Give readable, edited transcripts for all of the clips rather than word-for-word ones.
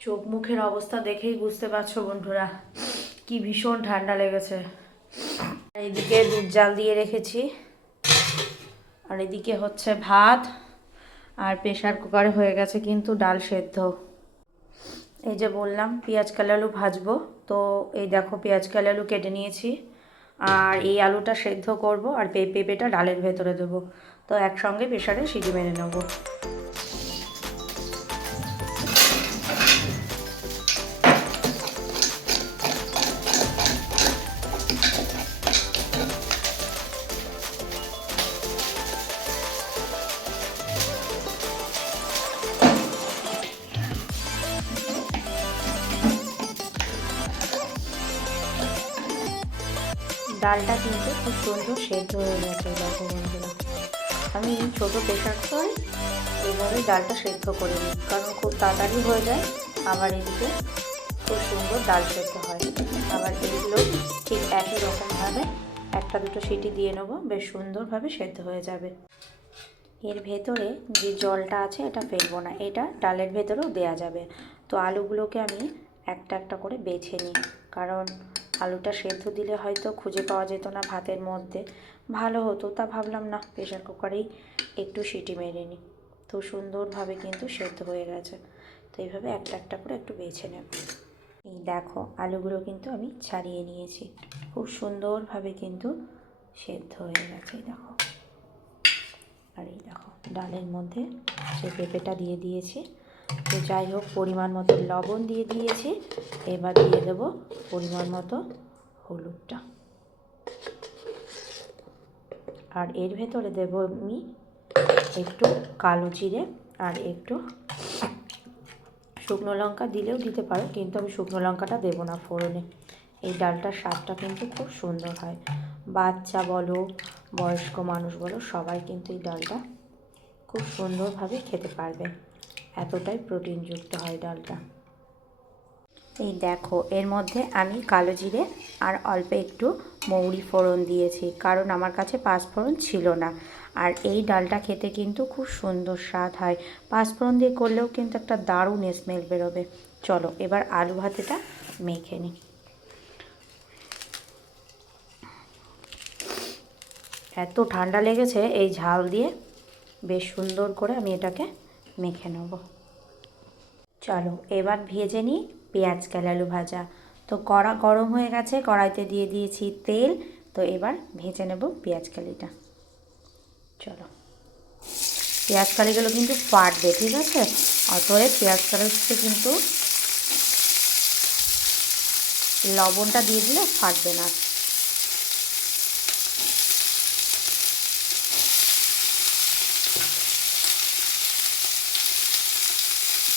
চোখ মুখের অবস্থা দেখেই বুঝতে পারছো বন্ধুরা কি ভীষণ ঠান্ডা লেগেছে। এইদিকে দুধ জাল দিয়ে রেখেছি, আর এদিকে হচ্ছে ভাত, আর প্রেশার কুকারে হয়ে গেছে কিন্তু ডাল সেদ্ধ। এই যে বললাম পেঁয়াজ কালি আলু ভাজবো, তো এই দেখো পেঁয়াজ কালি আলু কেটে নিয়েছি, আর এই আলুটা সেদ্ধ করব, আর পেঁপেটা ডালের ভেতরে দেবো। তো একসঙ্গে প্রেশারে সিটি মেরে নেবো। ডালটা কিন্তু খুব সুন্দর সেদ্ধ হয়ে গেছে দেখো বন্ধুরা। আমি ছোটো প্রেশার কুকারে এইভাবে ডালটা সেদ্ধ করে নিই, কারণ খুব তাড়াতাড়ি হয়ে যায়, আবার এদিকে খুব সুন্দর ডাল সেদ্ধ হয়। আবার এইগুলো ঠিক একই রকমভাবে একটা দুটো সিটি দিয়ে নেবো, বেশ সুন্দরভাবে সেদ্ধ হয়ে যাবে। এর ভেতরে যে জলটা আছে এটা ফেলবো না, এটা ডালের ভেতরেও দেয়া যাবে। তো আলুগুলোকে আমি একটা একটা করে বেছে নিই, কারণ আলুটা সেদ্ধ দিলে হয়তো খুঁজে পাওয়া যেত না ভাতের মধ্যে, ভালো হতো। তা ভাবলাম না, প্রেশার কুকারেই একটু সিটি মেরে নিই। তো সুন্দরভাবে কিন্তু সেদ্ধ হয়ে গেছে। তো এইভাবে একটা একটা করে একটু বেছে নেব। এই দেখো আলুগুলো কিন্তু আমি ছাড়িয়ে নিয়েছি, খুব সুন্দরভাবে কিন্তু সেদ্ধ হয়ে গেছে দেখো। আর এই দেখো ডালের মধ্যে সে পেঁপেটা দিয়ে দিয়েছি। তো যাই হোক, পরিমাণ মতো লবণ দিয়ে দিয়েছি, এবার দিয়ে দেবো পরিমাণ মতো হলুদটা, আর এর ভেতরে দেবো আমি একটু কালো জিরে আর একটু শুকনো লঙ্কা, দিলেও দিতে পারো, কিন্তু আমি শুকনো লঙ্কাটা দেবো না ফোড়নে। এই ডালটার স্বাদটা কিন্তু খুব সুন্দর হয়, বাচ্চা বলো বয়স্ক মানুষ বলো সবাই কিন্তু এই ডালটা খুব সুন্দরভাবে খেতে পারবে, এতটাই প্রোটিনযুক্ত হয় ডালটা। এই দেখো এর মধ্যে আমি কালো জিরে আর অল্প একটু মৌরি ফোড়ন দিয়েছি, কারণ আমার কাছে পাঁচফোড়ন ছিল না। আর এই ডালটা খেতে কিন্তু খুব সুন্দর স্বাদ হয়, পাঁচফোড়ন দিয়ে করলেও কিন্তু একটা দারুণ স্মেল বেরোবে। চলো এবার আলু ভাতেটা মেখে নিই। এত ঠান্ডা লেগেছে, এই ঝাল দিয়ে বেশ সুন্দর করে আমি এটাকে মেখে নেব। চলো এবার ভেজে নিই পেঁয়াজ কালি আলু ভাজা। তো কড়া গরম হয়ে গেছে, কড়াইতে দিয়ে দিয়েছি তেল। তো এবার ভেজে নেব পেঁয়াজ কালিটা। চলো, পেঁয়াজ কালিগুলো কিন্তু ফাটবে, ঠিক আছে? অতএব পেঁয়াজ কালিতে কিন্তু লবণটা দিয়ে দিলে ফাটবে না।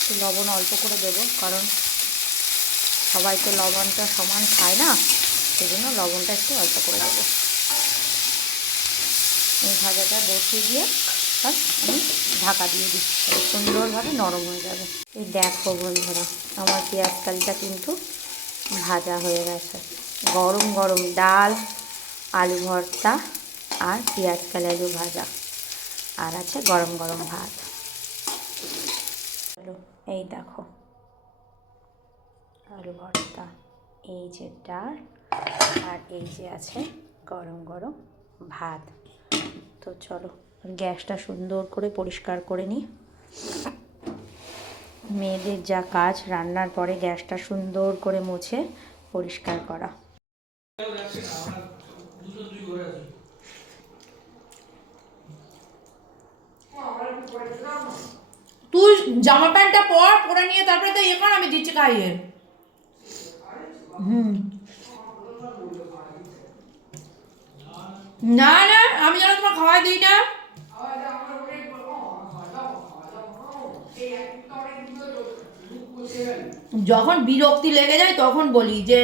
একটু লবণ অল্প করে দেবো, কারণ সবাই তো লবণটা সমান খায় না, সেই জন্য লবণটা একটু অল্প করে দেবো। এই ভাজাটা বসিয়ে দিয়ে আর আমি ঢাকা দিয়ে দিই, সুন্দরভাবে নরম হয়ে যাবে। এই দেখো বন্ধুরা, আমার পেঁয়াজ কালিটা কিন্তু ভাজা হয়ে গেছে। গরম গরম ডাল, আলু ভর্তা আর পেঁয়াজ কালি আলু ভাজা, আর আছে গরম গরম ভাত। এই দেখো আলু ভর্তা, এই যে ডাল, আর এই যে আছে গরম গরম ভাত। তো চলো গ্যাসটা সুন্দর করে পরিষ্কার করে নিই। মেয়েদের যা কাজ রান্নার পরে গ্যাসটা সুন্দর করে মুছে পরিষ্কার করা। তুই জামা প্যান্টটা পরে নিয়ে তারপরে তো ইয়ে কর, আমি দিচ্ছি খাইয়ে। না না, আমি যেন তোমার খাওয়াই দিই না। যখন বিরক্তি লেগে যায় তখন বলি যে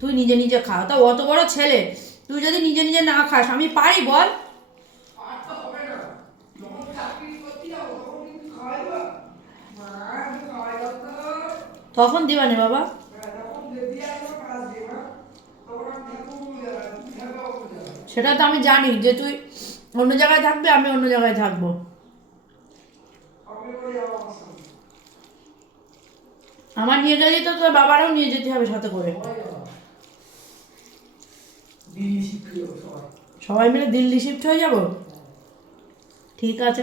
তুই নিজে নিজে খা, তা অত বড় ছেলে, তুই যদি নিজে নিজে না খাস আমি পারি বল? তখন দিবা না বাবা। সেটা তো আমি জানি যে তুই অন্য জায়গায় থাকবি, আমি অন্য জায়গায় থাকবো। আমার নিয়ে গেলে তো তোর বাবারাও নিয়ে যেতে হবে সাথে করে। সবাই মিলে দিল্লি শিফট হয়ে যাব। ঠিক আছে।